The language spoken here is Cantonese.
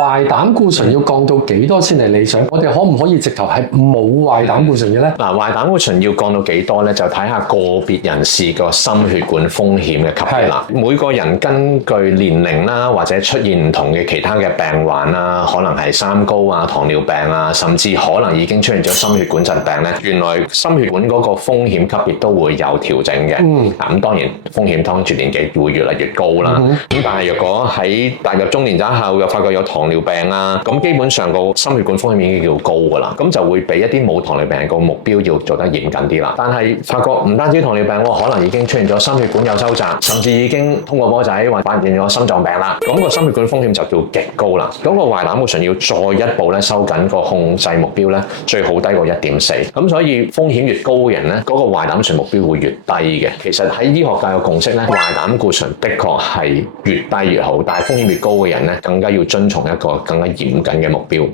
壞膽固醇要降到幾多先係理想？我哋可唔可以直頭係冇壞膽固醇嘅咧？嗱，壞膽固醇要降到幾多咧？就睇下個別人士個心血管風險嘅級別啦。每個人根據年齡啦，或者出現唔同嘅其他嘅病患啦，可能係三高啊、糖尿病啊，甚至可能已經出現咗心血管疾病咧。原來心血管嗰個風險級別都會有調整嘅。咁當然風險當住年紀會越嚟越高啦。咁但係若果喺踏入中年之後又發覺有糖尿病啊，咁基本上個心血管風險已經叫高㗎啦。咁就會比一啲冇糖尿病個目標要做得嚴謹啲啦。但係發覺唔單止糖尿病喎，可能已經出現咗心血管有收窄，甚至已經通過波仔或發現咗心臟病啦。咁個心血管風險就叫極高啦。咁個壞膽固醇要再一步咧收緊個控制目標咧，最好低過1.4。咁所以風險越高嘅人咧，嗰個壞膽固醇目標會越低嘅。其實喺醫學界嘅共識咧，壞膽固醇的確係越低越好，但係風險越高嘅人咧，更加要遵從一個更加嚴謹嘅目標。